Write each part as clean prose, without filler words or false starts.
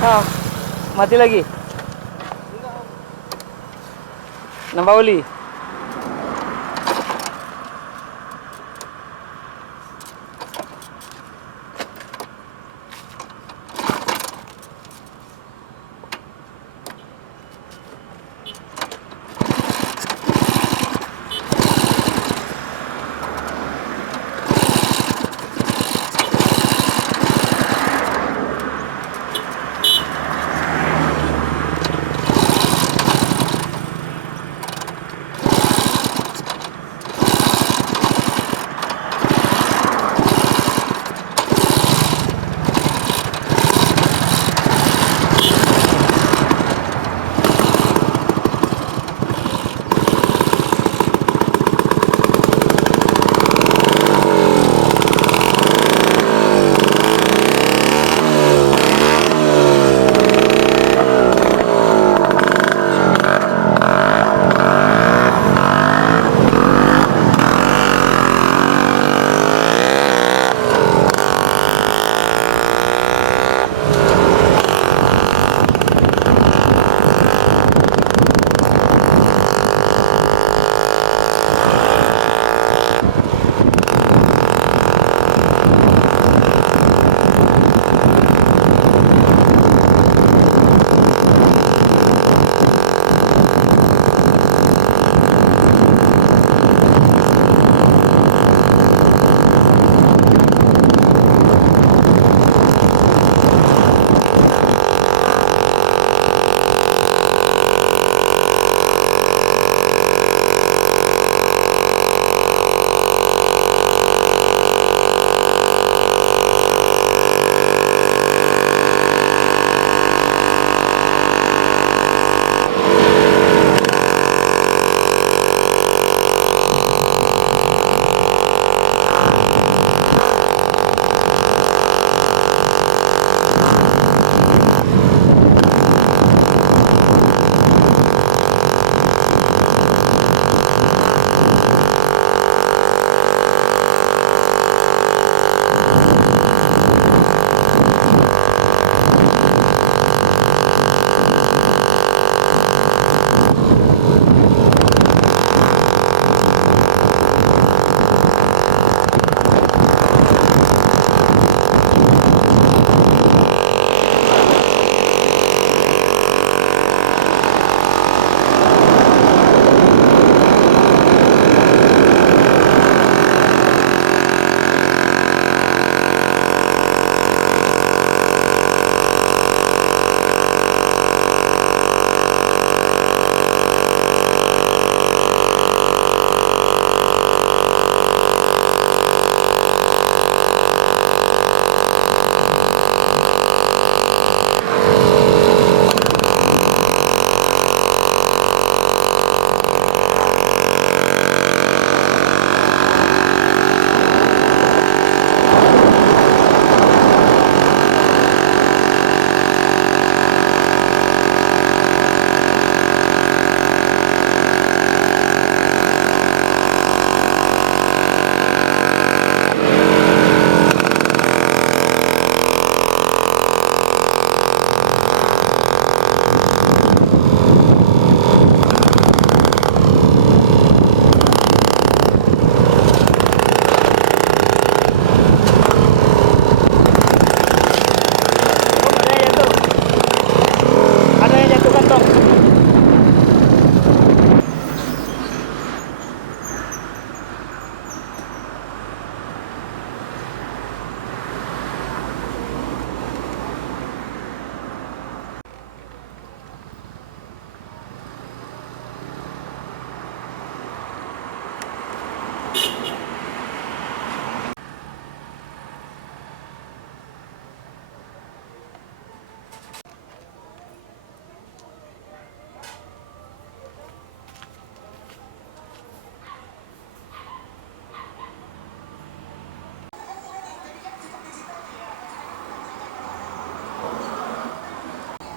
Ah, mati lagi. Nambah oli.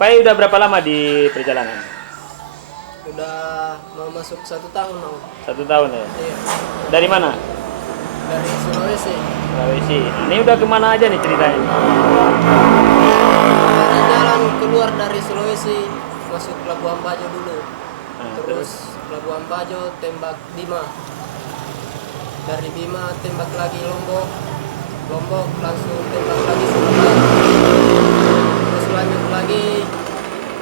Pai udah berapa lama di perjalanan? Udah mau masuk 1 tahun Om. 1 tahun ya? Iya, Dari mana? dari Sulawesi. Sulawesi. Ini udah kemana aja nih ceritanya? Dari jalan keluar dari Sulawesi masuk Pelabuhan Bajo dulu. Nah, Terus Pelabuhan Bajo tembak Bima. Dari Bima tembak lagi Lombok. Lombok langsung tembak lagi Surabaya. Terus lanjut lagi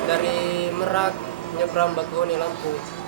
dari Merak nyebrang Bakauheni Lampung.